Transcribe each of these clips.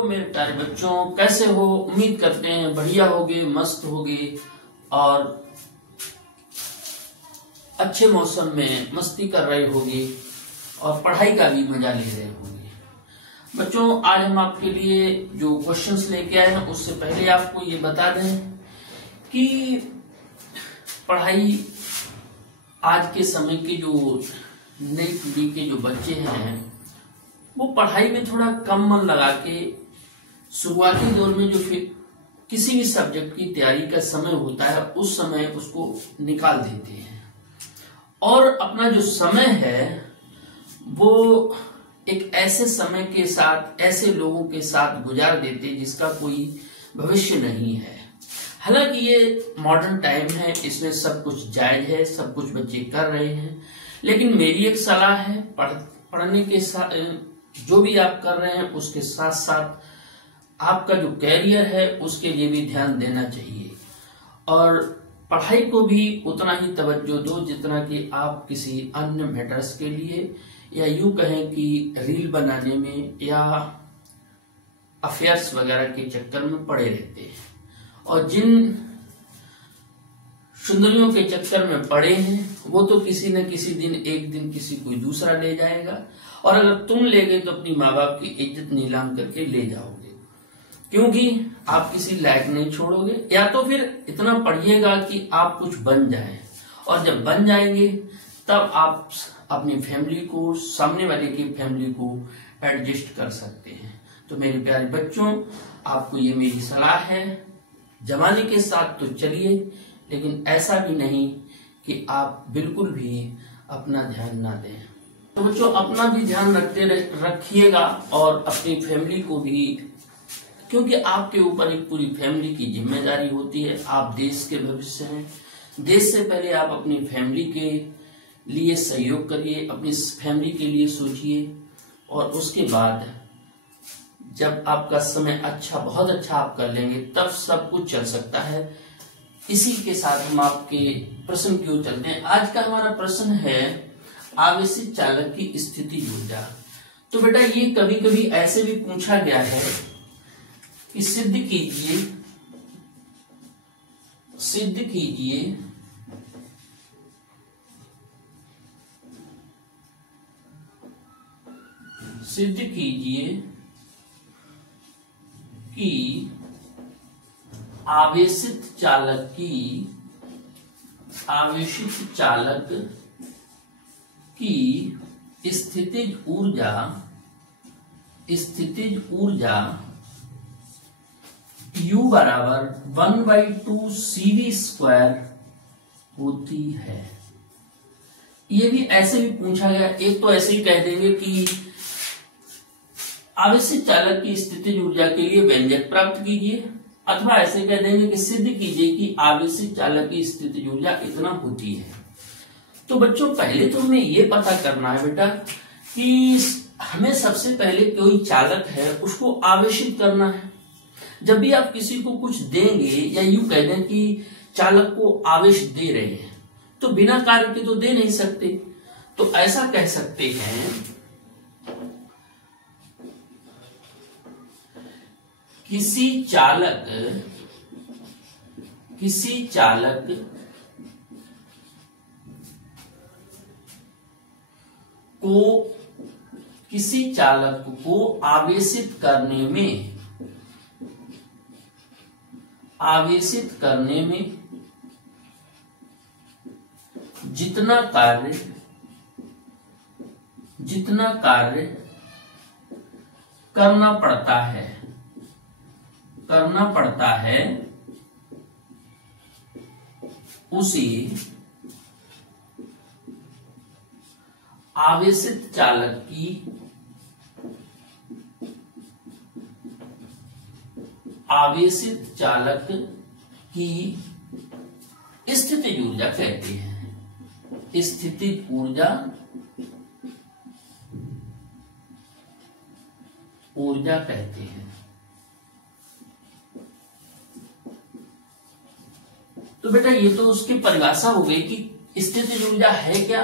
तो मेरे प्यारे बच्चों, कैसे हो? उम्मीद करते हैं बढ़िया होगे, मस्त होगे और अच्छे मौसम में मस्ती कर रहे होगे और पढ़ाई का भी मजा ले रहे होगे। बच्चों, आज हम आपके लिए जो क्वेश्चंस लेके आए हैं उससे पहले आपको ये बता दें कि पढ़ाई आज के समय के जो नई पीढ़ी के जो बच्चे हैं वो पढ़ाई में थोड़ा कम मन लगा के शुरुआती दौर में जो फिर किसी भी सब्जेक्ट की तैयारी का समय होता है उस समय उसको निकाल देते हैं और अपना जो समय है वो एक ऐसे समय के साथ, ऐसे लोगों के साथ गुजार देते हैं जिसका कोई भविष्य नहीं है। हालांकि ये मॉडर्न टाइम है, इसमें सब कुछ जायज है, सब कुछ बच्चे कर रहे हैं, लेकिन मेरी एक सलाह है, पढ़ने के साथ जो भी आप कर रहे हैं उसके साथ साथ आपका जो कैरियर है उसके लिए भी ध्यान देना चाहिए और पढ़ाई को भी उतना ही तवज्जो दो जितना कि आप किसी अन्य मैटर्स के लिए या यूं कहें कि रील बनाने में या अफेयर्स वगैरह के चक्कर में पड़े रहते हैं। और जिन सुंदरियों के चक्कर में पड़े हैं वो तो किसी न किसी दिन एक दिन किसी कोई दूसरा ले जाएगा और अगर तुम ले गए तो अपनी माँ बाप की इज्जत नीलाम करके ले जाओगे, क्योंकि आप किसी लायक नहीं छोड़ोगे। या तो फिर इतना पढ़िएगा कि आप कुछ बन जाएं और जब बन जाएंगे तब आप अपनी फैमिली को, सामने वाले की फैमिली को एडजस्ट कर सकते हैं। तो मेरे प्यारे बच्चों, आपको ये मेरी सलाह है, जमाने के साथ तो चलिए लेकिन ऐसा भी नहीं कि आप बिल्कुल भी अपना ध्यान ना दें। तो बच्चों, अपना भी ध्यान रखिएगा और अपनी फैमिली को भी, क्योंकि आपके ऊपर एक पूरी फैमिली की जिम्मेदारी होती है। आप देश के भविष्य हैं। देश से पहले आप अपनी फैमिली के लिए सहयोग करिए, अपनी फैमिली के लिए सोचिए और उसके बाद जब आपका समय अच्छा, बहुत अच्छा आप कर लेंगे तब सब कुछ चल सकता है। इसी के साथ हम आपके प्रश्न की ओर चलते हैं। आज का हमारा प्रश्न है आवेशित चालक की स्थिति ऊर्जा। तो बेटा, ये कभी कभी ऐसे भी पूछा गया है कि सिद्ध कीजिए कि आवेशित चालक की स्थितिज ऊर्जा U बराबर 1/2 CV² होती है। ये भी ऐसे भी पूछा गया। एक तो ऐसे ही कह देंगे कि आवेशित चालक की स्थितिज ऊर्जा के लिए व्यंजक प्राप्त कीजिए, अथवा ऐसे कह देंगे कि सिद्ध कीजिए कि आवेशित चालक की स्थितिज ऊर्जा इतना होती है। तो बच्चों, पहले तो हमें ये पता करना है बेटा कि हमें सबसे पहले कोई चालक है उसको आवेशित करना है। जब भी आप किसी को कुछ देंगे या यूं कह दें कि चालक को आवेश दे रहे हैं तो बिना कार्य के तो दे नहीं सकते। तो ऐसा कह सकते हैं किसी चालक को आवेशित करने में जितना कार्य करना पड़ता है उसे आवेशित चालक की स्थितिज ऊर्जा कहते हैं। स्थितिज ऊर्जा कहते हैं। तो बेटा, ये तो उसकी परिभाषा हो गई कि स्थितिज ऊर्जा है क्या।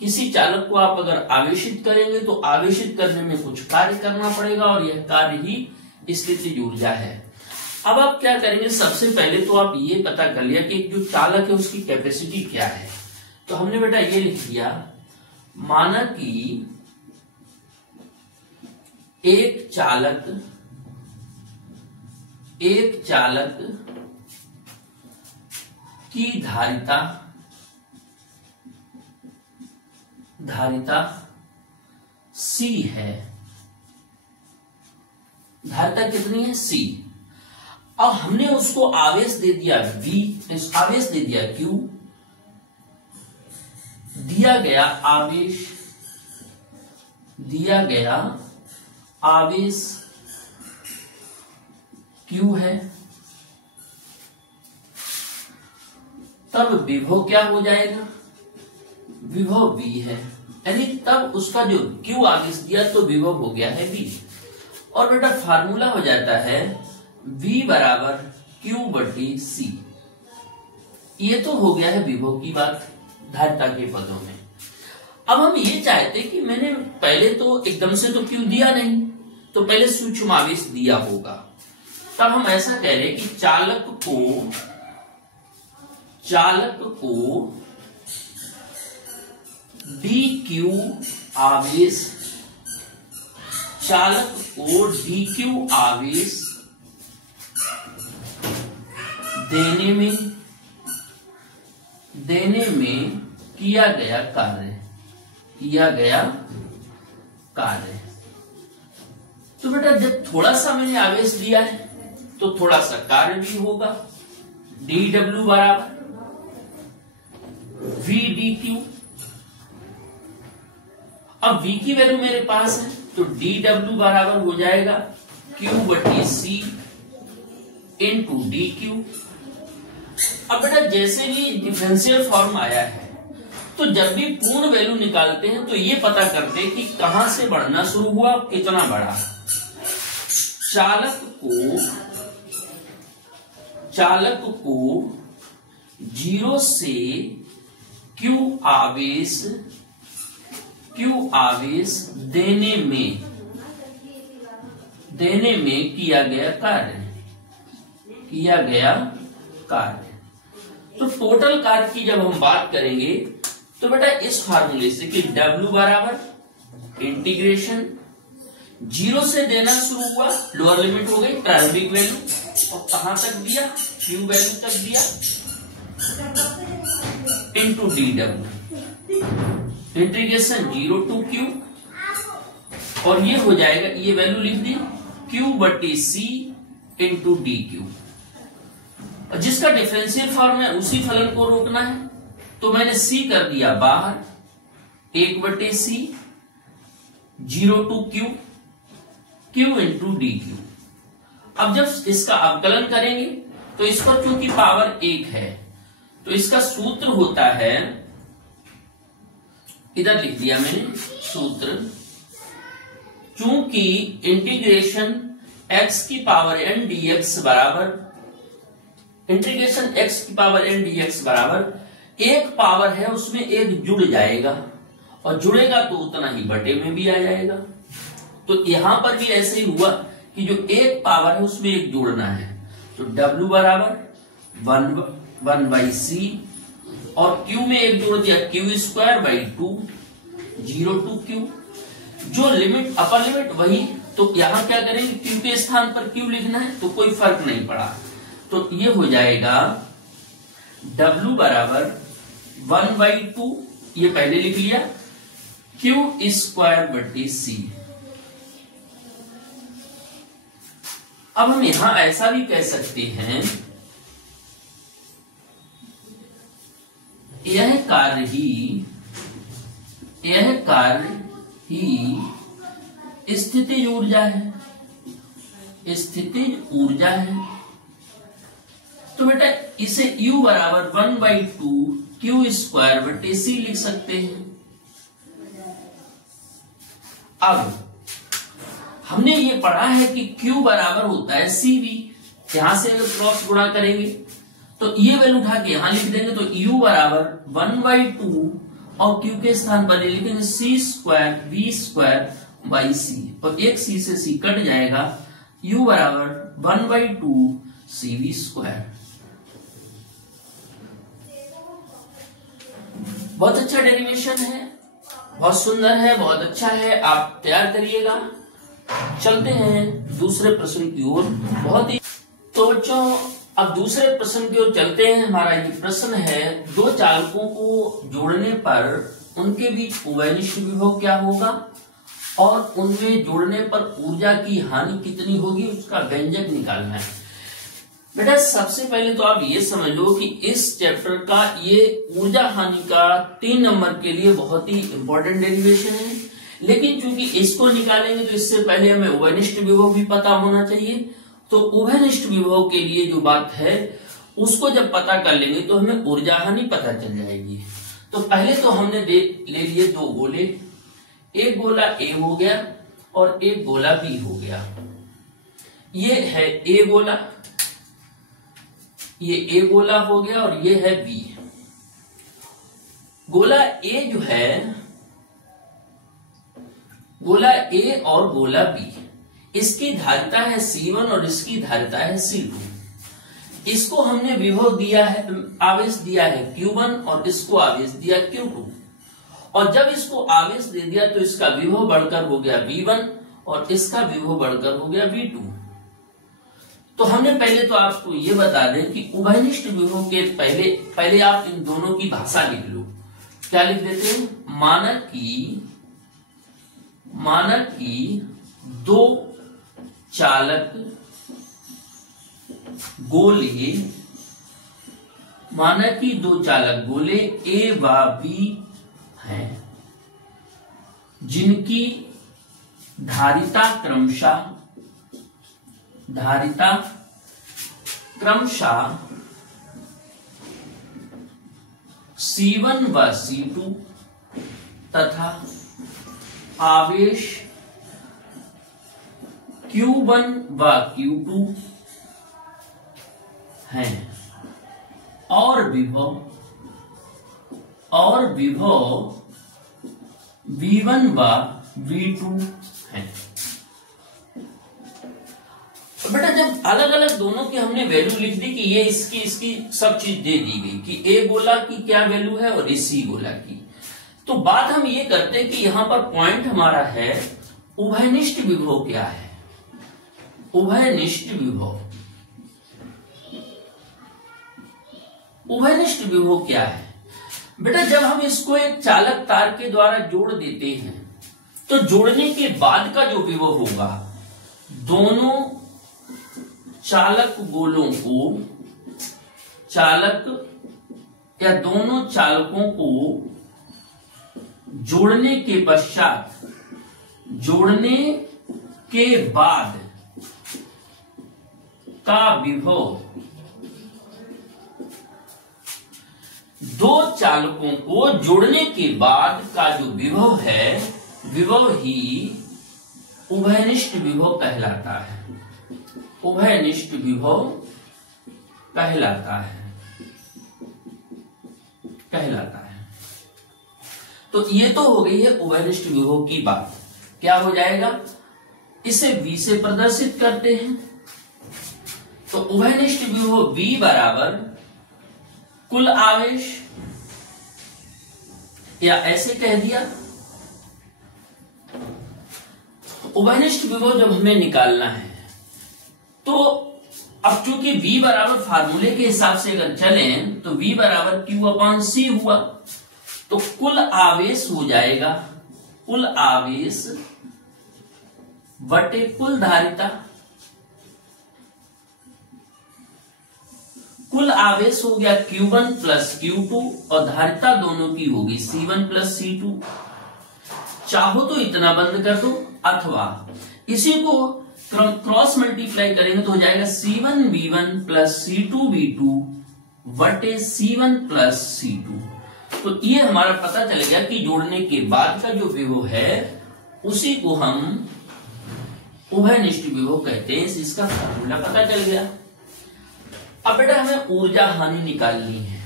किसी चालक को आप अगर आवेशित करेंगे तो आवेशित करने में कुछ कार्य करना पड़ेगा और यह कार्य ही स्थितिज ऊर्जा है। अब आप क्या करेंगे, सबसे पहले तो आप ये पता कर लिया कि जो चालक है उसकी कैपेसिटी क्या है। तो हमने बेटा ये लिख दिया, माना कि एक चालक की धारिता C है। धारिता कितनी है? C। अब हमने उसको आवेश दे दिया V, आवेश दे दिया Q, दिया गया आवेश Q है। तब विभव क्या हो जाएगा? विभव V है, यानी तब उसका जो Q आवेश दिया तो विभव हो गया है V। और बेटा फार्मूला हो जाता है V बराबर Q/C। ये तो हो गया है विभव की बात धारिता के पदों में। अब हम ये चाहते कि मैंने पहले तो एकदम से तो Q दिया नहीं, तो पहले सूक्ष्म आवेश दिया होगा। तब हम ऐसा कह रहे कि चालक को dq आवेश देने में किया गया कार्य। तो बेटा जब थोड़ा सा मैंने आवेश दिया है तो थोड़ा सा कार्य भी होगा। dw बराबर v dq। अब v की वैल्यू मेरे पास है तो dw बराबर हो जाएगा q/c इंटू dq। अब बेटा जैसे भी डिफरेंशियल फॉर्म आया है तो जब भी पूर्ण वैल्यू निकालते हैं तो ये पता करते हैं कि कहां से बढ़ना शुरू हुआ, कितना बढ़ा। चालक को 0 से Q आवेश देने में किया गया कार्य। तो टोटल कार्य की जब हम बात करेंगे तो बेटा इस फार्मूले से कि W बराबर इंटीग्रेशन 0 से देना शुरू हुआ, लोअर लिमिट हो गई प्रारंभिक वैल्यू, और कहां तक दिया? Q वैल्यू तक दिया, into dw integration 0 to Q, और ये हो जाएगा, ये वैल्यू लिख दी Q/C इंटू dq। जिसका डिफरेंशियल फॉर्म है उसी फलन को रोकना है, तो मैंने C कर दिया बाहर 1/C 0 to Q into dq। अब जब इसका अवकलन करेंगे तो इस पर चूंकि पावर 1 है तो इसका सूत्र होता है, इधर लिख दिया मैंने सूत्र, चूंकि इंटीग्रेशन x की पावर n dx बराबर, इंटीग्रेशन x की पावर n dx बराबर एक पावर है उसमें एक जुड़ जाएगा, और जुड़ेगा तो उतना ही बटे में भी आ जाएगा। तो यहां पर भी ऐसे ही हुआ कि जो एक पावर है उसमें एक जोड़ना है, तो W बराबर 1/C और Q में एक जोड़ दिया Q²/2 0 to Q। जो लिमिट अपर लिमिट वही, तो यहां क्या करेंगे Q के स्थान पर Q लिखना है तो कोई फर्क नहीं पड़ा, तो ये हो जाएगा W बराबर 1/2, ये पहले लिख लिया, Q²/C। अब हम यहां ऐसा भी कह सकते हैं, यह कार्य ही स्थितिज ऊर्जा है, स्थितिज ऊर्जा है। तो बेटा इसे U बराबर 1/2 Q²/C लिख सकते हैं। अब हमने ये पढ़ा है कि Q बराबर होता है CV, यहां से अगर क्रॉस गुणा करेंगे तो ये वैल्यू उठा के यहां लिख देंगे, तो U बराबर 1/2 और Q के स्थान पर लिखेंगे C² V² C, और एक C से C कट जाएगा U बराबर 1/2 CV स्क्वायर। बहुत अच्छा डेरिवेशन है, बहुत सुंदर है, बहुत अच्छा है, आप तैयार करिएगा। चलते हैं दूसरे प्रश्न की ओर। बहुत ही तो बच्चों अब दूसरे प्रश्न की ओर चलते हैं। हमारा ये प्रश्न है, दो चालकों को जोड़ने पर उनके बीच उभयनिष्ठ विभव क्या होगा और उनमें जोड़ने पर ऊर्जा की हानि कितनी होगी, उसका व्यंजक निकालना है। बेटा सबसे पहले तो आप ये समझ लो कि इस चैप्टर का ये ऊर्जा हानि का 3 नंबर के लिए बहुत ही इंपॉर्टेंट डेरिवेशन है, लेकिन चूंकि इसको निकालेंगे तो इससे पहले हमें उभयनिष्ठ विभव भी पता होना चाहिए। तो उभयनिष्ठ विभव के लिए जो बात है उसको जब पता कर लेंगे तो हमें ऊर्जा हानि पता चल जाएगी। तो पहले तो हमने ले लिए दो गोले, एक गोला ए हो गया और एक गोला बी हो गया। ये है ए गोला, ये ए गोला हो गया और ये है बी गोला। ए जो है गोला ए और गोला बी, इसकी धारिता है C1 और इसकी धारिता है C2। इसको हमने विभव दिया है, आवेश दिया है Q1 और इसको आवेश दिया Q2। और जब इसको आवेश दे दिया तो इसका विभव बढ़कर हो गया V1 और इसका विभव बढ़कर हो गया V2। तो हमने पहले तो आपको ये बता दें कि उभयनिष्ठ विभव के पहले आप इन दोनों की भाषा लिख लो। क्या लिख देते हैं? माना कि दो चालक गोले, माना कि दो चालक गोले A व B हैं, जिनकी धारिता क्रमशः C1 व C2 तथा आवेश Q1 व Q2 हैं और विभव V1 व V2 है। तो बेटा जब अलग अलग दोनों की हमने वैल्यू लिख दी कि ये इसकी सब चीज दे दी गई कि ए गोला की क्या वैल्यू है और इसी गोला की, तो बात हम ये करते हैं कि यहां पर पॉइंट हमारा है उभयनिष्ठ विभव क्या है। उभयनिष्ठ विभव क्या है? बेटा जब हम इसको एक चालक तार के द्वारा जोड़ देते हैं तो जोड़ने के बाद का जो विभव होगा, दोनों चालक गोलों को दोनों चालकों को जोड़ने के बाद का विभव, दो चालकों को जोड़ने के बाद का जो विभव है, विभव ही उभयनिष्ठ विभव कहलाता है। उभयनिष्ठ विभव कहलाता है। तो ये तो हो गई है उभयनिष्ठ विभव की बात। क्या हो जाएगा? इसे V से प्रदर्शित करते हैं। तो उभयनिष्ठ विभव V बराबर कुल आवेश, या ऐसे कह दिया, उभयनिष्ठ विभव जब हमें निकालना है तो अब चूंकि V बराबर फार्मूले के हिसाब से अगर चलें तो V बराबर Q/C हुआ, तो कुल आवेश हो जाएगा, कुल आवेश बटे कुल धारिता। कुल आवेश हो गया Q1 प्लस Q2 और धारिता दोनों की होगी C1 प्लस C2। चाहो तो इतना बंद कर दो, अथवा इसी को क्रॉस मल्टीप्लाई करेंगे तो हो जाएगा C1V1 प्लस C2V2 बटे C1 प्लस C2। तो ये हमारा पता चल गया कि जोड़ने के बाद का जो विभव है उसी को हम उभयनिष्ठ विभव कहते हैं। इसका फॉर्मूला पता चल गया। अब बेटा हमें ऊर्जा हानि निकालनी है।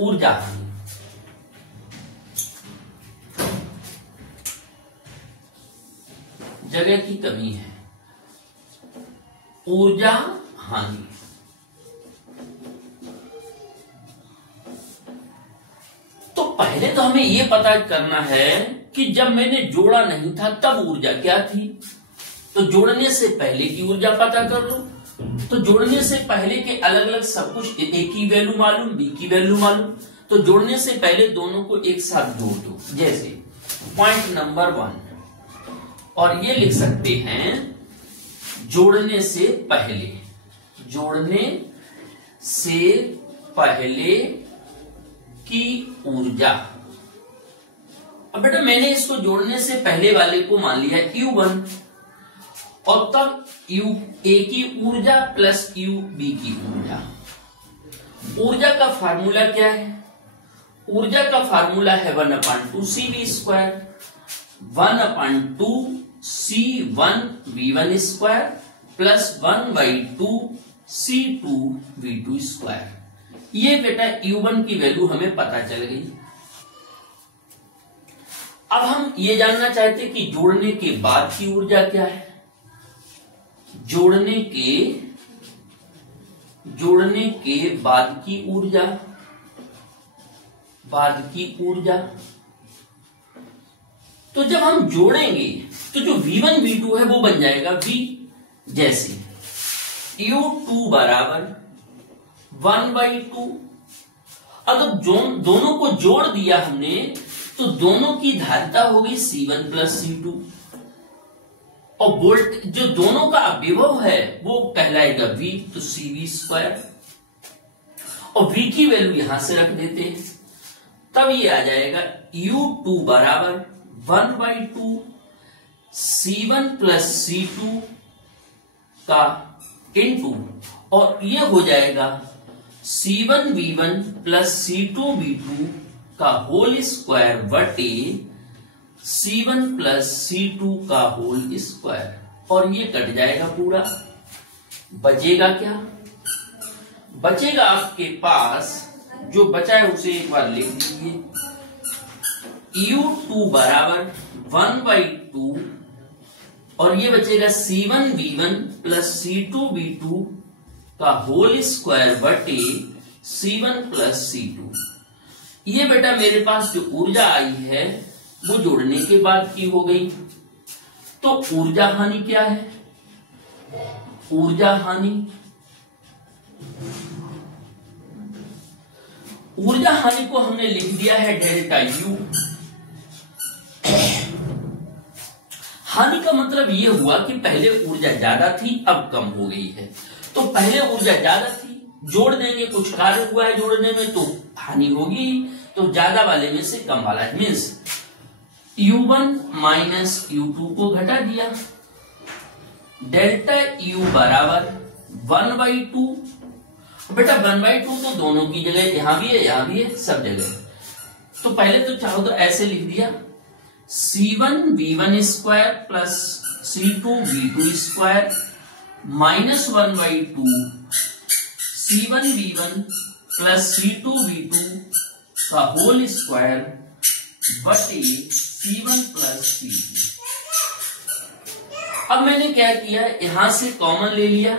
ऊर्जा हानि, जगह की कमी है ऊर्जा हानि। तो पहले तो हमें यह पता करना है कि जब मैंने जोड़ा नहीं था तब ऊर्जा क्या थी। तो जोड़ने से पहले की ऊर्जा पता कर लो। तो जोड़ने से पहले के अलग अलग सब कुछ, ए की वैल्यू मालूम, बी की वैल्यू मालूम, तो जोड़ने से पहले दोनों को एक साथ जोड़ दो। जैसे पॉइंट नंबर 1, और ये लिख सकते हैं जोड़ने से पहले, जोड़ने से पहले की ऊर्जा। अब बेटा मैंने इसको जोड़ने से पहले वाले को मान लिया U1, और तब U A की ऊर्जा प्लस U B की ऊर्जा। ऊर्जा का फार्मूला क्या है? ऊर्जा का फार्मूला है 1/2 CV², 1/2 C1V1² प्लस 1/2 C2V2²। ये बेटा U1 की वैल्यू हमें पता चल गई। अब हम ये जानना चाहते कि जोड़ने के बाद की ऊर्जा क्या है। जोड़ने के बाद की ऊर्जा, तो जब हम जोड़ेंगे तो जो V1 V2 है वो बन जाएगा V। जैसे U2 बराबर 1/2। अगर दोनों को जोड़ दिया हमने तो दोनों की धारिता हो गई C1 प्लस C2, और वोल्ट जो दोनों का विभव है वो कहलाएगा V, तो CV², और V की वैल्यू यहां से रख देते हैं, तब ये आ जाएगा U2 बराबर 1/2 C1 प्लस C2 का इंटू, और ये हो जाएगा C1V1 प्लस C2V2 का होल स्क्वायर बटे C1 प्लस C2 का होल स्क्वायर, और ये कट जाएगा पूरा। बचेगा क्या? बचेगा आपके पास जो बचा है उसे एक बार लिख लीजिए। U2 बराबर 1/2, और ये बचेगा C1V1 प्लस C2V2 का होल स्क्वायर बटे C1 प्लस C2। ये बेटा मेरे पास जो ऊर्जा आई है वो जोड़ने के बाद की हो गई। तो ऊर्जा हानि क्या है? ऊर्जा हानि को हमने लिख दिया है डेल्टा U। हानि का मतलब ये हुआ कि पहले ऊर्जा ज्यादा थी अब कम हो गई है। तो पहले ऊर्जा ज्यादा थी, जोड़ देंगे, कुछ कार्य हुआ है जोड़ने में तो हानि होगी, तो ज्यादा वाले में से कम वाला मीन्स U1 माइनस U2 को घटा दिया। डेल्टा U बराबर 1/2। बेटा 1/2 तो दोनों की जगह, यहां भी है यहां भी है, सब जगह। तो पहले तो चाहो तो ऐसे लिख दिया C1V1² plus C2V2² minus 1/2 C1V1 plus C2V2 का होल स्क्वायर बटे C1 प्लस C2। अब मैंने क्या किया, यहां से कॉमन ले लिया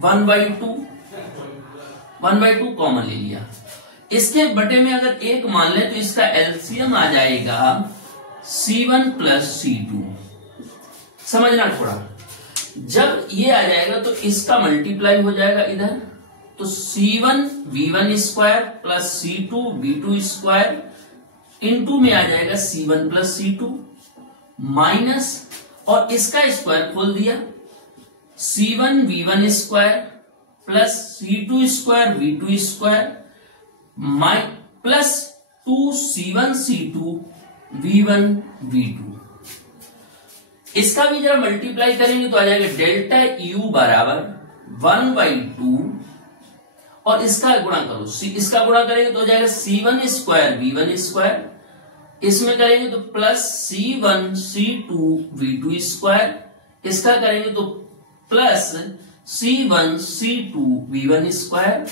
1/2 कॉमन ले लिया। इसके बटे में अगर एक मान ले तो इसका एलसीएम आ जाएगा C1 प्लस C2। समझना थोड़ा, जब ये आ जाएगा तो इसका मल्टीप्लाई हो जाएगा इधर, तो C1V1² प्लस C2V2² इनटू में आ जाएगा C1 प्लस C2 माइनस, और इसका स्क्वायर खोल दिया C1V1² plus C2²V2² plus 2C1C2V1V2। इसका भी जरा मल्टीप्लाई करेंगे तो आ जाएगा डेल्टा U बराबर 1/2, और इसका गुणा करो, इसका गुणा करेंगे तो हो जाएगा C1²V1², इसमें करेंगे तो प्लस C1C2V2², इसका करेंगे तो प्लस C1C2V1²,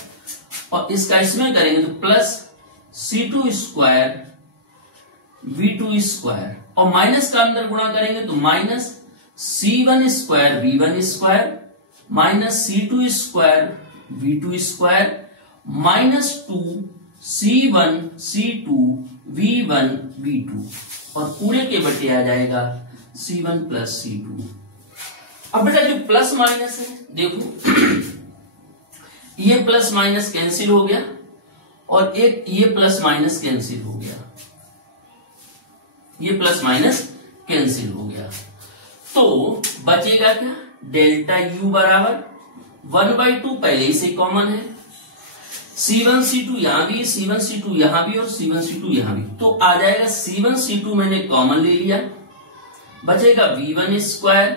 और इसका इसमें करेंगे तो प्लस C2²V2², और माइनस का अंदर गुणा करेंगे तो minus C1²V1² minus C2 square V2 square minus 2 C1 C2 V1 V2 और पूरे के बटे आ जाएगा C1 प्लस C2। अब बेटा जो प्लस माइनस है देखो ये प्लस माइनस कैंसिल हो गया और एक ये प्लस माइनस कैंसिल हो गया, ये प्लस माइनस कैंसिल हो गया, तो बचेगा क्या? डेल्टा U बराबर 1/2 पहले ही से कॉमन है, C1 C2 यहां भी, C1 C2 यहां भी और C1 C2 यहां भी, तो आ जाएगा C1 C2 मैंने कॉमन ले लिया, बचेगा V1 square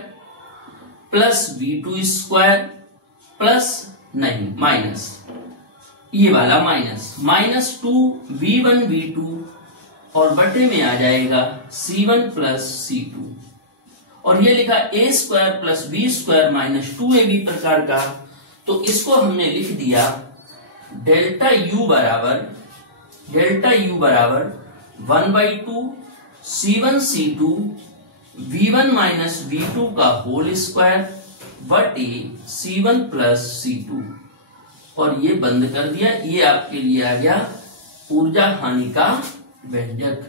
plus V2 square plus नहीं माइनस ये वाला माइनस 2 V1 V2 और बटे में आ जाएगा C1 प्लस C2 और ये लिखा a square plus b square minus 2ab प्रकार का, तो इसको हमने लिख दिया डेल्टा U बराबर 1/2 C1 C2 V1 minus V2 का होल स्क्वायर बटे C1 प्लस C2 और ये बंद कर दिया। ये आपके लिए आ गया ऊर्जा हानि का व्यंजक।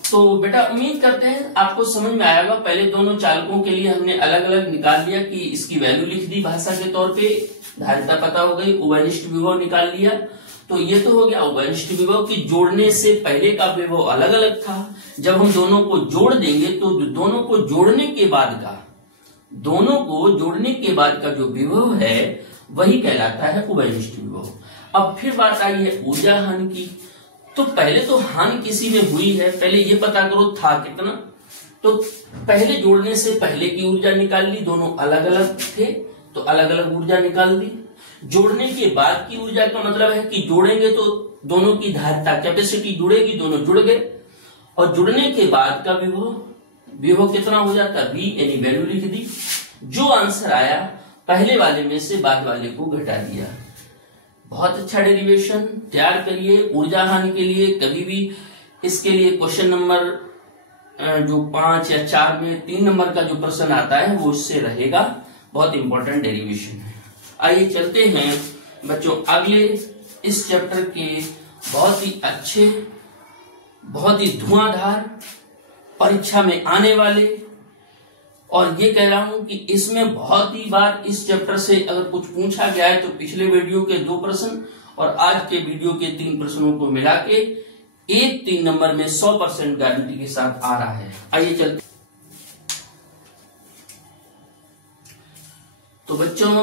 तो बेटा उम्मीद करते हैं आपको समझ में आएगा। पहले दोनों चालकों के लिए हमने अलग अलग निकाल लिया कि इसकी वैल्यू लिख दी भाषा के तौर पे, धारिता पता हो गई, उभयनिष्ठ विभव निकाल लिया। तो ये तो हो गया उभयनिष्ठ विभव की जोड़ने से पहले का विभव अलग अलग था, जब हम दोनों को जोड़ देंगे तो दोनों को जोड़ने के बाद का जो विभव है वही कहलाता है उभयनिष्ठ विभव। अब फिर बात आई है ऊर्जा हानि की। तो पहले तो हानि किसी में हुई है, पहले ये पता करो था कितना। तो पहले जोड़ने से पहले की ऊर्जा निकाल ली, दोनों अलग अलग थे तो अलग अलग ऊर्जा निकाल दी। जोड़ने के बाद की ऊर्जा का मतलब है कि जोड़ेंगे तो दोनों की धारिता कैपेसिटी जुड़ेगी, दोनों जुड़ गए। और जुड़ने के बाद का विभव कितना हो जाता है, V यानी वैल्यू लिख दी। जो आंसर आया पहले वाले में से बाद वाले को घटा दिया। बहुत अच्छा डेरिवेशन तैयार करिए ऊर्जा हानि के लिए। कभी भी इसके लिए क्वेश्चन नंबर जो 5 या 4 में 3 नंबर का जो प्रश्न आता है वो इससे रहेगा। बहुत इंपॉर्टेंट डेरिवेशन है। आइए चलते हैं बच्चों अगले इस चैप्टर के बहुत ही अच्छे, बहुत ही धुआंधार, परीक्षा में आने वाले, और ये कह रहा हूं कि इसमें बहुत ही बार इस चैप्टर से अगर कुछ पूछा गया है तो पिछले वीडियो के 2 प्रश्न और आज के वीडियो के 3 प्रश्नों को मिला के एक 3 नंबर में 100% गारंटी के साथ आ रहा है। आइए चलते। तो बच्चों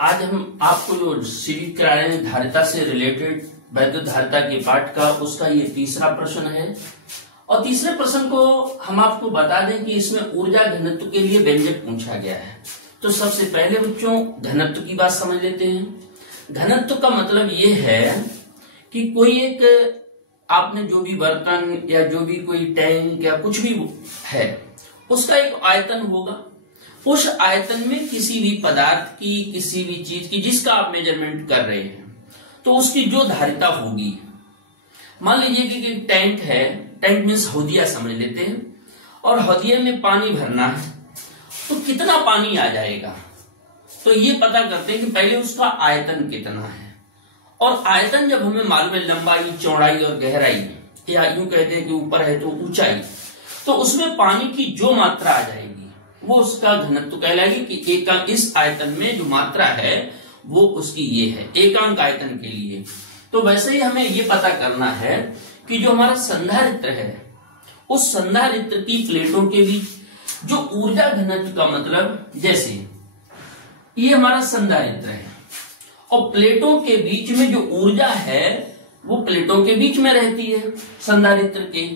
आज हम आपको जो सीरीज करा रहे हैं धारिता से रिलेटेड वैद्युत धारिता के पाठ का, उसका ये तीसरा प्रश्न है। और तीसरे प्रश्न को हम आपको बता दें कि इसमें ऊर्जा घनत्व के लिए व्यंजक पूछा गया है। तो सबसे पहले बच्चों घनत्व की बात समझ लेते हैं। घनत्व का मतलब ये है कि कोई एक आपने जो भी बर्तन या जो भी कोई टैंक या कुछ भी है उसका एक आयतन होगा। उस आयतन में किसी भी पदार्थ की, किसी भी चीज की जिसका आप मेजरमेंट कर रहे हैं तो उसकी जो धारिता होगी, मान लीजिए कि टैंक है, टैंक मीन्स हौदिया समझ लेते हैं, और हौदिया में पानी भरना है तो कितना पानी आ जाएगा। तो ये पता करते हैं कि पहले उसका आयतन कितना है। और आयतन जब हमें मालूम है लंबाई, चौड़ाई और गहराई, या यूं कहते हैं कि ऊपर है तो ऊंचाई, तो उसमें पानी की जो मात्रा आ जाएगी वो उसका घनत्व कहलाएगी कि इस आयतन में जो मात्रा है वो उसकी ये है एकांक आयतन के लिए। तो वैसे ही हमें ये पता करना है कि जो हमारा संधारित्र है उस संधारित्र की प्लेटों के बीच जो ऊर्जा घनत्व का मतलब, जैसे ये हमारा संधारित्र है और प्लेटों के बीच में जो ऊर्जा है वो प्लेटों के बीच में रहती है संधारित्र के।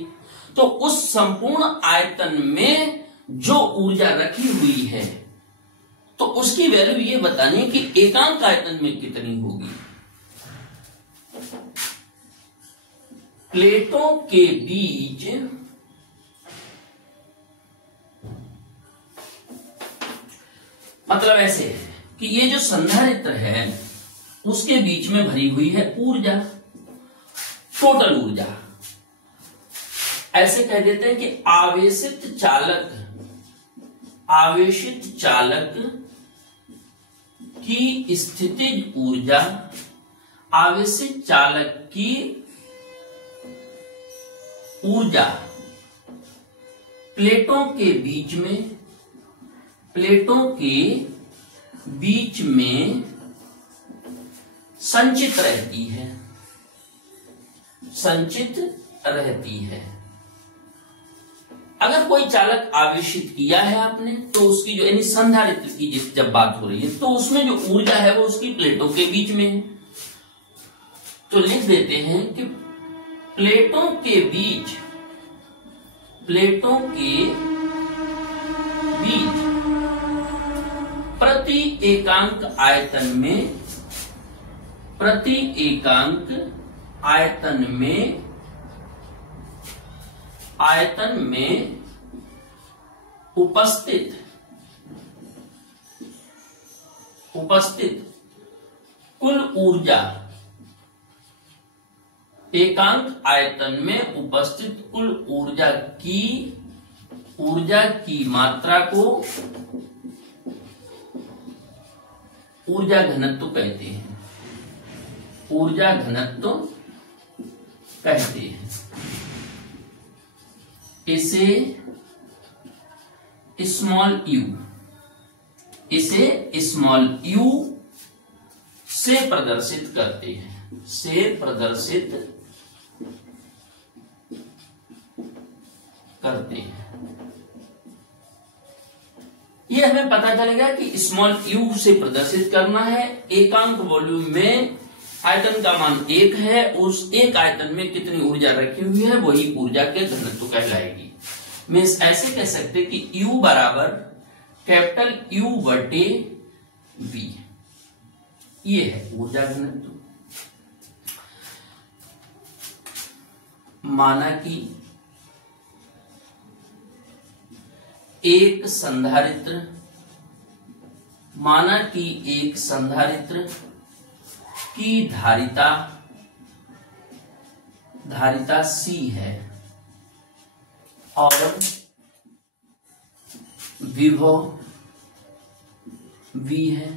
तो उस संपूर्ण आयतन में जो ऊर्जा रखी हुई है तो उसकी वैल्यू ये बतानी कि एकांक आयतन में कितनी होगी। प्लेटों के बीच मतलब ऐसे है कि ये जो संधारित्र है उसके बीच में भरी हुई है ऊर्जा, टोटल ऊर्जा। ऐसे कह देते हैं कि आवेशित चालक की स्थितिज ऊर्जा, आवेशित चालक की ऊर्जा प्लेटों के बीच में संचित रहती है। अगर कोई चालक आवेशित किया है आपने, तो उसकी जो यानी संधारित्र की जब बात हो रही है, तो उसमें जो ऊर्जा है वो उसकी प्लेटों के बीच में है। तो लिख देते हैं कि प्लेटों के बीच प्रति एकांक आयतन में उपस्थित कुल ऊर्जा, एकांक आयतन में उपस्थित कुल ऊर्जा की मात्रा को ऊर्जा घनत्व कहते हैं। इसे स्मॉल यू से प्रदर्शित करते हैं। ये हमें पता चलेगा कि स्मॉल यू से प्रदर्शित करना है। एकांक वॉल्यूम में आयतन का मान 1 है, उस एक आयतन में कितनी ऊर्जा रखी हुई है वही ऊर्जा के घनत्व कहलाएगी। मैं ऐसे कह सकते कि U बराबर कैपिटल U बटे V, ये है ऊर्जा घनत्व। माना कि एक संधारित्र की धारिता C है और विभव V है।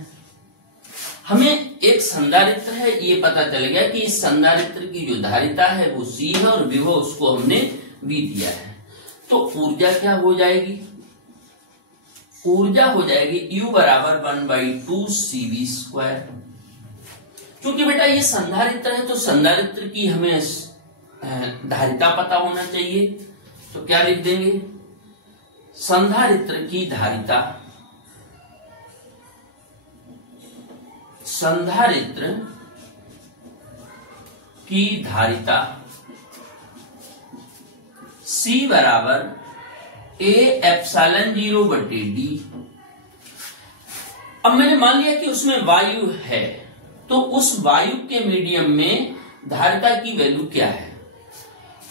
हमें एक संधारित्र है, ये पता चल गया कि इस संधारित्र की जो धारिता है वो C है और विभव उसको हमने V दिया है। तो ऊर्जा क्या हो जाएगी? ऊर्जा हो जाएगी U बराबर 1/2 CV²। क्योंकि बेटा ये संधारित्र है तो संधारित्र की हमें धारिता पता होना चाहिए। तो क्या लिख देंगे? संधारित्र की धारिता C बराबर A/0/d। अब मैंने मान लिया कि उसमें वायु है, तो उस वायु के मीडियम में धारिता की वैल्यू क्या है?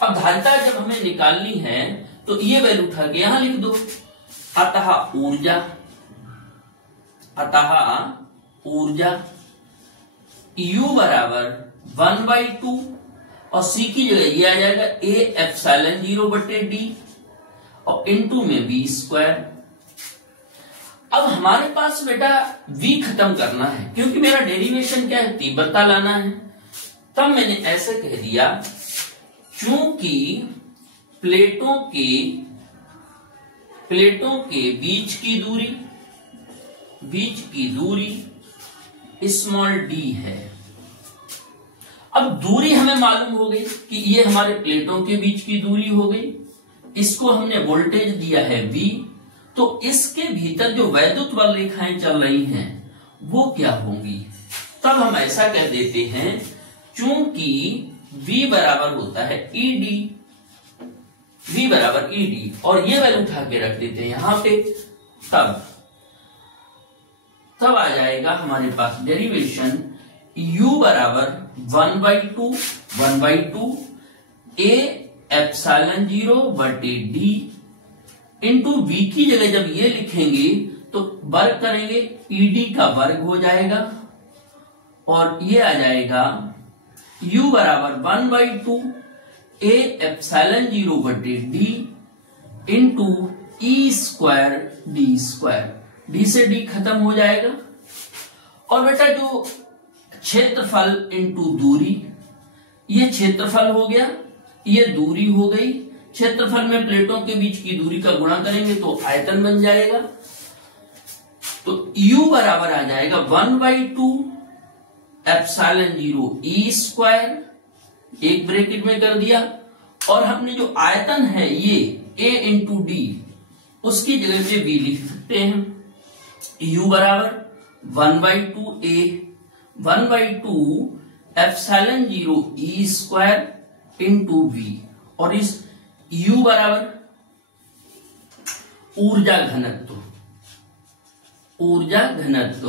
अब धारिता जब हमें निकालनी है तो ये वैल्यू उठा के यहां लिख दो। अतः ऊर्जा U बराबर 1/2 और C की जगह ये आ जाएगा A/0/d और इनटू में V²। अब हमारे पास बेटा V खत्म करना है, क्योंकि मेरा डेरिवेशन क्या है? तीव्रता लाना है। तब मैंने ऐसे कह दिया, चूंकि प्लेटों के बीच की दूरी स्मॉल d है। अब दूरी हमें मालूम हो गई कि ये हमारे प्लेटों के बीच की दूरी हो गई। इसको हमने वोल्टेज दिया है V, तो इसके भीतर जो वैद्युत बल रेखाएं चल रही हैं वो क्या होंगी? तब हम ऐसा कह देते हैं, चूंकि V बराबर होता है ED, और ये वैल्यू उठा के रख देते हैं यहां पे। तब आ जाएगा हमारे पास डेरिवेशन U बराबर 1/2 A/0/d इंटू V की जगह जब ये लिखेंगे तो वर्ग करेंगे, ED का वर्ग हो जाएगा और ये आ जाएगा U बराबर 1/2 ए एप्सिलॉन 0 बटे D into E square D square. D से डी खत्म हो जाएगा और बेटा जो क्षेत्रफल इंटू दूरी, ये क्षेत्रफल हो गया, ये दूरी हो गई। क्षेत्रफल में प्लेटों के बीच की दूरी का गुणा करेंगे तो आयतन बन जाएगा। तो U बराबर आ जाएगा 1/2 एप्सिलॉन 0 ई स्क्वायर, एक ब्रैकेट में कर दिया, और हमने जो आयतन है ये A इंटू डी, उसकी जगह पे V लिख सकते हैं। U बराबर 1/2 A 1/2 epsilon 0 E square into V, और इस U बराबर ऊर्जा घनत्व, ऊर्जा घनत्व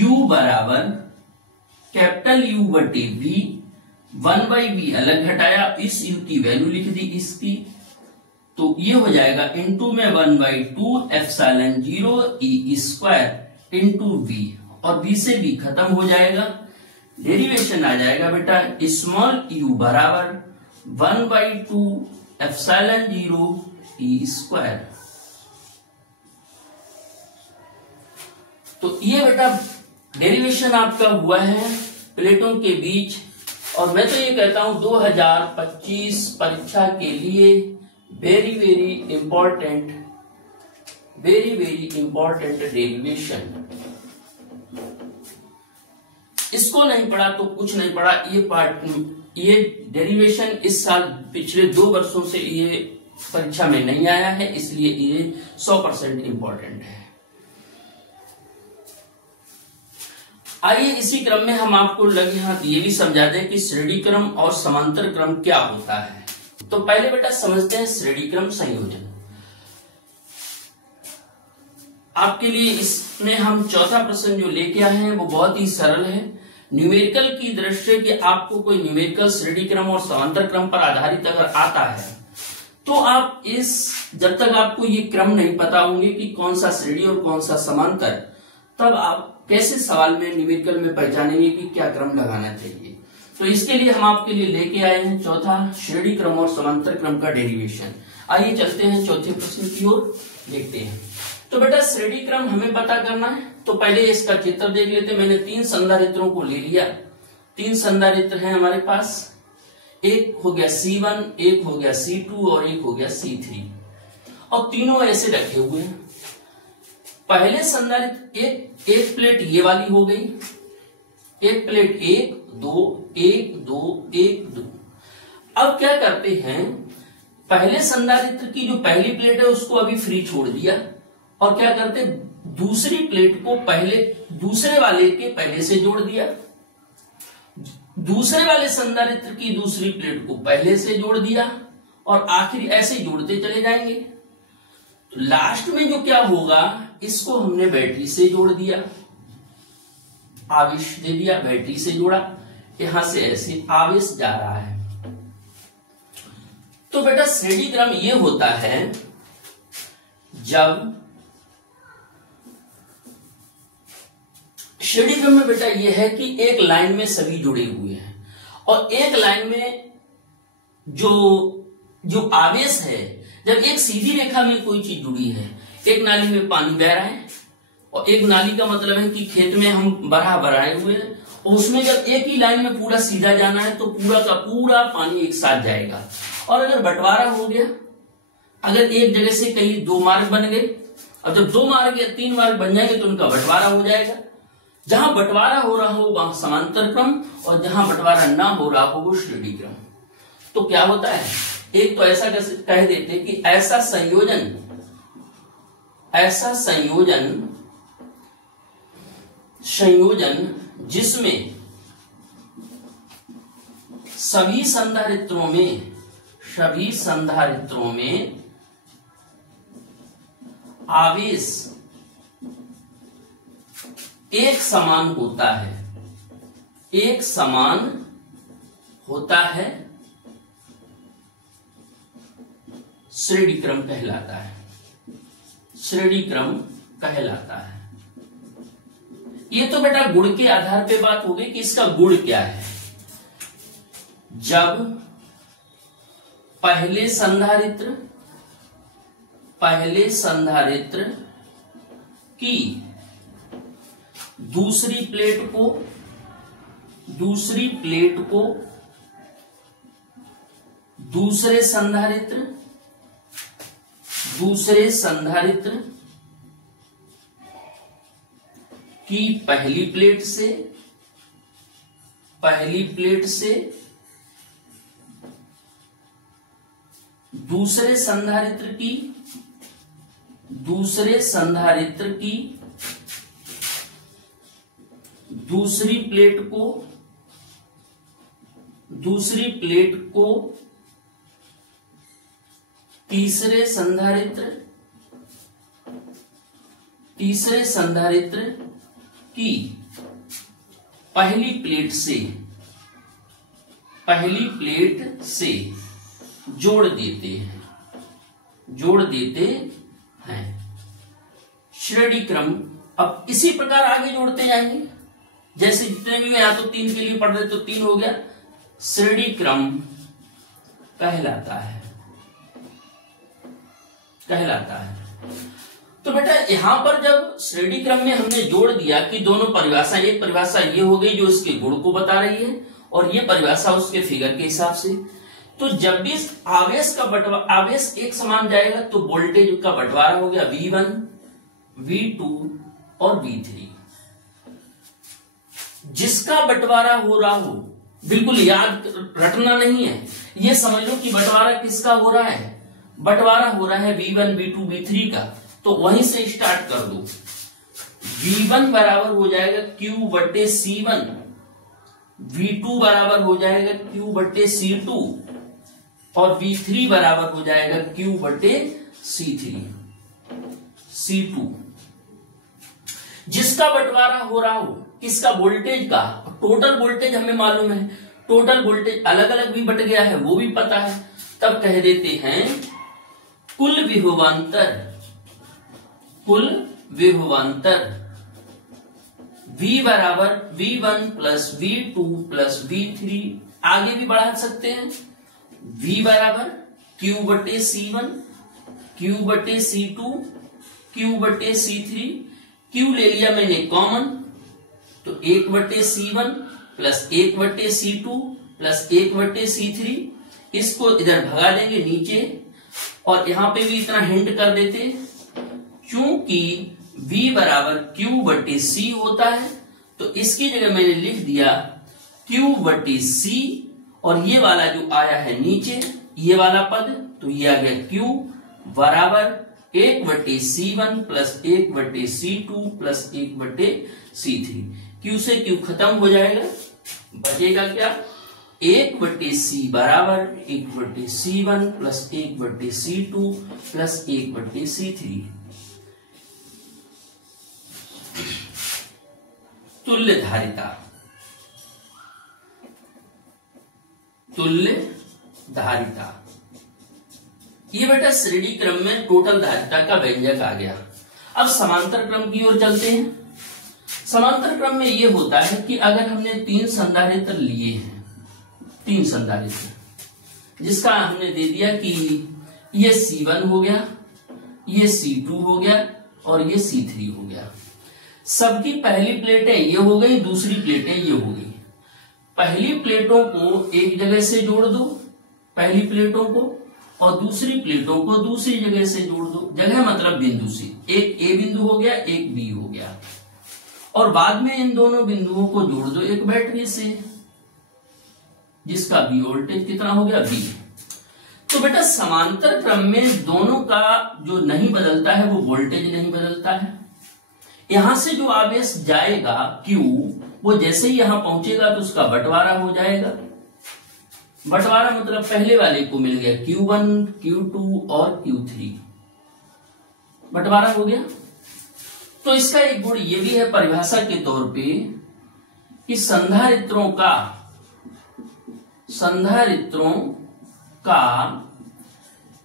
U बराबर कैपिटल U बटे V, 1/V अलग घटाया, इस U की वैल्यू लिख दी इसकी, तो ये हो जाएगा इंटू में 1/2 epsilon 0 E square into V, और V से V खत्म हो जाएगा। डेरिवेशन आ जाएगा बेटा स्मॉल u बराबर 1/2 एप्सिलॉन 0 ई स्क्वायर। तो ये बेटा डेरिवेशन आपका हुआ है प्लेटों के बीच, और मैं तो ये कहता हूं 2025 परीक्षा के लिए वेरी वेरी इंपॉर्टेंट डेरिवेशन। इसको नहीं पढ़ा तो कुछ नहीं पढ़ा। ये डेरिवेशन इस साल पिछले 2 वर्षों से ये परीक्षा में नहीं आया है, इसलिए ये 100% इंपॉर्टेंट है। आइए इसी क्रम में हम आपको लगे हाथ ये भी समझा दें कि श्रेणी क्रम और समांतर क्रम क्या होता है। तो पहले बेटा समझते हैं श्रेणी क्रम संयोजन। आपके लिए इसमें हम चौथा प्रश्न जो लेके आए हैं वो बहुत ही सरल है। न्यूमेरिकल की दृष्टि से कि आपको कोई न्यूमेरिकल श्रेणी क्रम और समांतर क्रम पर आधारित अगर आता है तो आप जब तक आपको ये क्रम नहीं पता होंगे कि कौन सा श्रेणी और कौन सा समांतर, तब आप कैसे सवाल में न्यूमेरिकल में पहचानेंगे कि क्या क्रम लगाना चाहिए। तो इसके लिए हम आपके लिए लेके आए हैं चौथा श्रेणी क्रम और समांतर क्रम का डेरिवेशन। आइए चलते हैं चौथे प्रश्न की ओर, देखते हैं। तो बेटा श्रेणी क्रम हमें पता करना है, तो पहले इसका चित्र देख लेते हैं। मैंने 3 संधारित्रों को ले लिया। 3 संधारित्र हैं हमारे पास, एक हो गया C1, एक हो गया C2 और एक हो गया C3, और तीनों ऐसे रखे हुए हैं। पहले संधारित्र एक प्लेट ये वाली हो गई, एक प्लेट 1 2 1 2 1 2। अब क्या करते हैं, पहले संधारित्र की जो पहली प्लेट है उसको अभी फ्री छोड़ दिया, और क्या करते दूसरी प्लेट को पहले दूसरे वाले के पहले से जोड़ दिया, दूसरे वाले संधारित्र की दूसरी प्लेट को पहले से जोड़ दिया, और आखिर ऐसे जोड़ते चले जाएंगे। तो लास्ट में जो क्या होगा, इसको हमने बैटरी से जोड़ दिया, आवेश दे दिया, बैटरी से जोड़ा, यहां से ऐसे आवेश जा रहा है। तो बेटा श्रेणी क्रम ये होता है जब श्रेणी क्रम में बेटा ये है कि एक लाइन में सभी जुड़े हुए हैं, और एक लाइन में जो आवेश है, जब एक सीधी रेखा में कोई चीज जुड़ी है, एक नाली में पानी बह रहा है, और एक नाली का मतलब है कि खेत में हम बराह बनाए हुए हैं, और उसमें जब एक ही लाइन में पूरा सीधा जाना है तो पूरा का पूरा पानी एक साथ जाएगा। और अगर बंटवारा हो गया, अगर एक जगह से कई 2 मार्ग बन गए, और जब 2 मार्ग या 3 मार्ग बन जाएंगे तो उनका बंटवारा हो जाएगा। जहां बंटवारा हो रहा हो वहां समांतर क्रम, और जहां बंटवारा ना हो रहा हो वो श्रेणी क्रम। तो क्या होता है, एक तो ऐसा कह देते कि ऐसा संयोजन जिसमें सभी संधारित्रों में आवेश एक समान होता है, श्रेणी क्रम कहलाता है। ये तो बेटा गुण के आधार पे बात हो गई कि इसका गुण क्या है। जब पहले संधारित्र की दूसरी प्लेट को दूसरे संधारित्र की पहली प्लेट से दूसरे संधारित्र की दूसरी प्लेट को तीसरे संधारित्र की पहली प्लेट से जोड़ देते हैं। श्रेणी क्रम अब इसी प्रकार आगे जोड़ते जाएंगे, जैसे जितने भी यहां तो 3 के लिए पढ़ रहे तो 3 हो गया, श्रेणी क्रम कहलाता है। तो बेटा यहां पर जब श्रेणी क्रम में हमने जोड़ दिया कि दोनों परिभाषा, एक परिभाषा ये हो गई जो इसके गुण को बता रही है और ये परिभाषा उसके फिगर के हिसाब से, तो जब भी आवेश एक समान जाएगा तो वोल्टेज का बंटवारा हो गया V1, V2 और V3। जिसका बंटवारा हो रहा हो, बिल्कुल याद रटना नहीं है, ये समझ लो कि बंटवारा किसका हो रहा है, बंटवारा हो रहा है V1, V2, V3 का। तो वहीं से स्टार्ट कर दो। V1 बराबर हो जाएगा Q बटे C1, V2 बराबर हो जाएगा Q बटे C2 और V3 बराबर हो जाएगा Q बटे C2। जिसका बंटवारा हो रहा हो किसका, वोल्टेज का, टोटल वोल्टेज हमें मालूम है, टोटल वोल्टेज अलग अलग भी बट गया है वो भी पता है, तब कह देते हैं कुल विभवांतर V बराबर V1 plus V2 plus V3, आगे भी बढ़ा सकते हैं। V बराबर Q बटे C1, Q बटे C2, Q बटे C3, Q ले लिया मैंने कॉमन, तो 1 बटे C1 प्लस 1 बटे C2 प्लस 1 बटे C3, इसको इधर भगा देंगे नीचे, और यहां पे भी इतना हिंट कर देते, क्योंकि V बराबर Q बटे C होता है तो इसकी जगह मैंने लिख दिया Q बटे C, और ये वाला जो आया है नीचे ये वाला पद, तो ये आ गया Q बराबर 1 बटे C1 प्लस 1 बटे C2 प्लस 1 बटे C3। Q से Q खत्म हो जाएगा, बचेगा क्या, 1 बटे C बराबर 1 बटे C1 प्लस 1 बटे C2 प्लस 1 बटे C3। तुल्य धारिता, ये बेटा श्रेणी क्रम में टोटल धारिता का व्यंजक आ गया। अब समांतर क्रम की ओर चलते हैं। समांतर क्रम में ये होता है कि अगर हमने 3 संधारित्र लिए हैं, 3 संधारित्र, जिसका हमने दे दिया कि ये C1 हो गया, ये C2 हो गया और ये C3 हो गया। सबकी पहली प्लेटें ये हो गई, दूसरी प्लेटें ये हो गई। पहली प्लेटों को एक जगह से जोड़ दो, पहली प्लेटों को, और दूसरी प्लेटों को दूसरी जगह से जोड़ दो। जगह मतलब बिंदु से, एक A बिंदु हो गया, एक B हो गया, और बाद में इन दोनों बिंदुओं को जोड़ दो एक बैटरी से, जिसका B वोल्टेज कितना हो गया, B। तो बेटा समांतर क्रम में दोनों का जो नहीं बदलता है वो वोल्टेज नहीं बदलता है। यहां से जो आवेश जाएगा Q, वो जैसे ही यहां पहुंचेगा तो उसका बंटवारा हो जाएगा। बंटवारा मतलब पहले वाले को मिल गया Q1, Q2 और Q3, बंटवारा हो गया। तो इसका एक गुण ये भी है परिभाषा के तौर पे कि संधारित्रों का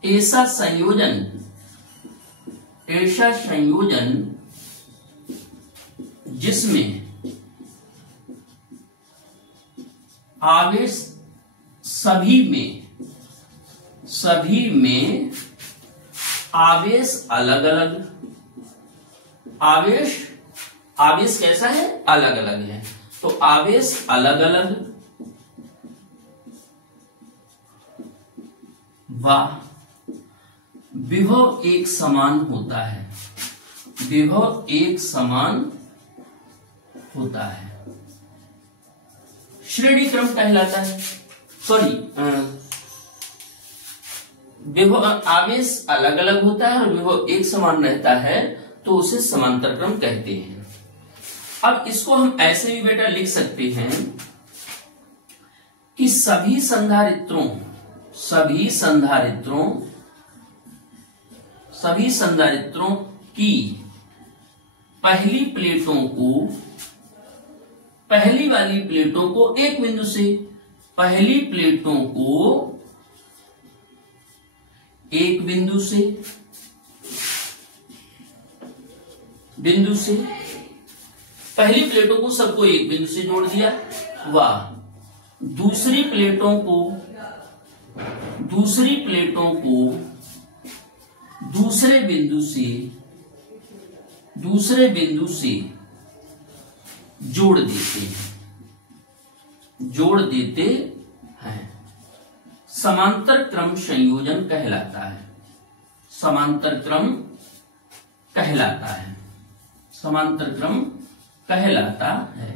ऐसा संयोजन जिसमें आवेश सभी में आवेश अलग अलग, आवेश कैसा है, अलग अलग है, तो आवेश अलग अलग व विभव एक समान होता है, विभव एक समान होता है, श्रेणी क्रम कहलाता है। सॉरी, विभव आवेश अलग अलग होता है और विभव एक समान रहता है, तो उसे समांतर क्रम कहते हैं। अब इसको हम ऐसे भी बेटा लिख सकते हैं कि सभी संधारित्रों की पहली वाली प्लेटों को एक बिंदु से, पहली प्लेटों को एक बिंदु से पहली प्लेटों को सबको एक बिंदु से जोड़ दिया, व दूसरी प्लेटों को दूसरे बिंदु से जोड़ देते हैं, समांतर क्रम संयोजन कहलाता है, समांतर क्रम कहलाता है।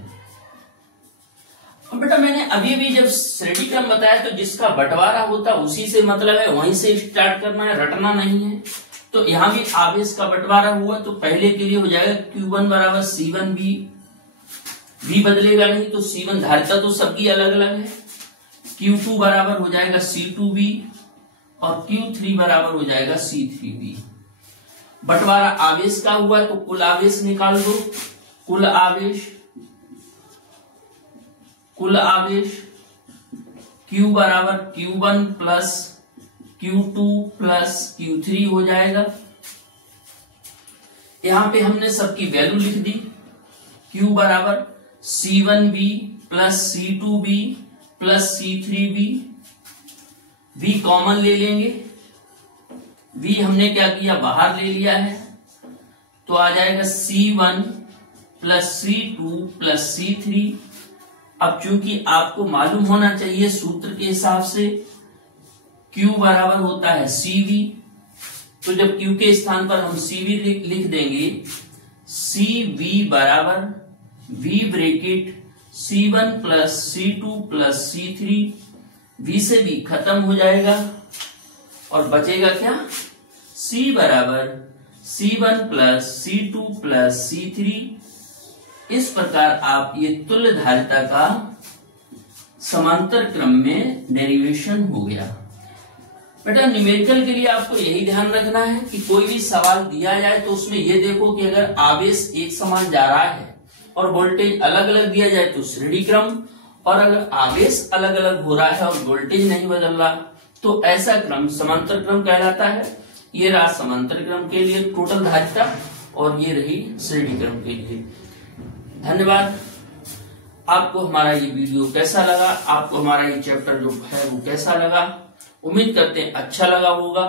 अब बेटा मैंने अभी जब श्रेणी क्रम बताया, तो जिसका बंटवारा होता उसी से मतलब है, वहीं से स्टार्ट करना है, रटना नहीं है। तो यहां भी आवेश का बंटवारा हुआ, तो पहले के लिए हो जाएगा Q1 बराबर C1V, V बदलेगा नहीं, तो C1 धारिता तो सबकी अलग अलग है, Q2 बराबर हो जाएगा C2V और Q3 बराबर हो जाएगा C3V। बंटवारा आवेश का हुआ, तो कुल आवेश निकाल दो, कुल आवेश Q बराबर Q1 plus Q2 plus Q3 हो जाएगा। यहां पे हमने सबकी वैल्यू लिख दी, Q बराबर C1V plus C2V plus C3V, V common ले लेंगे, V हमने क्या किया, बाहर ले लिया है, तो आ जाएगा C1 plus C2 plus C3। अब चूंकि आपको मालूम होना चाहिए सूत्र के हिसाब से Q बराबर होता है CV, तो जब Q के स्थान पर हम CV लिख देंगे, CV बराबर V bracket C1 plus C2 plus C3, V से V खत्म हो जाएगा और बचेगा क्या, C बराबर C1 plus C2 plus C3। इस प्रकार आप ये तुल्य धारिता का समांतर क्रम में डेरिवेशन हो गया। बेटा न्यूमेरिकल के लिए आपको यही ध्यान रखना है कि कोई भी सवाल दिया जाए तो उसमें ये देखो कि अगर आवेश एक समान जा रहा है और वोल्टेज अलग अलग दिया जाए तो श्रेणी क्रम, और अगर आवेश अलग अलग हो रहा है और वोल्टेज नहीं बदल रहा तो ऐसा क्रम समांतर क्रम कहलाता है। ये रहा समांतर क्रम के लिए टोटल धारिता और ये रही श्रेणी क्रम के लिए। धन्यवाद। आपको हमारा ये वीडियो कैसा लगा, आपको हमारा ये चैप्टर जो है वो कैसा लगा, उम्मीद करते हैं अच्छा लगा होगा।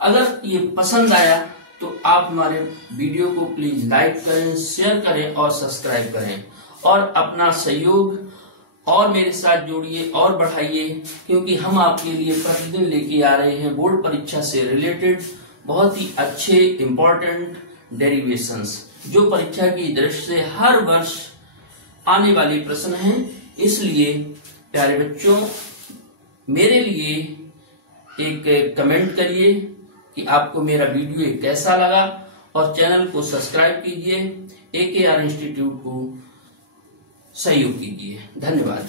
अगर ये पसंद आया तो आप हमारे वीडियो को प्लीज लाइक करें, शेयर करें और सब्सक्राइब करें और अपना सहयोग और मेरे साथ जोड़िए और बढ़ाइए, क्योंकि हम आपके लिए प्रतिदिन लेके आ रहे हैं बोर्ड परीक्षा से रिलेटेड बहुत ही अच्छे इंपॉर्टेंट डेरिवेशंस, जो परीक्षा की दृष्टि से हर वर्ष आने वाले प्रश्न हैं। इसलिए प्यारे बच्चों, मेरे लिए एक कमेंट करिए कि आपको मेरा वीडियो कैसा लगा और चैनल को सब्सक्राइब कीजिए, AKR इंस्टीट्यूट को सहयोग कीजिए। धन्यवाद।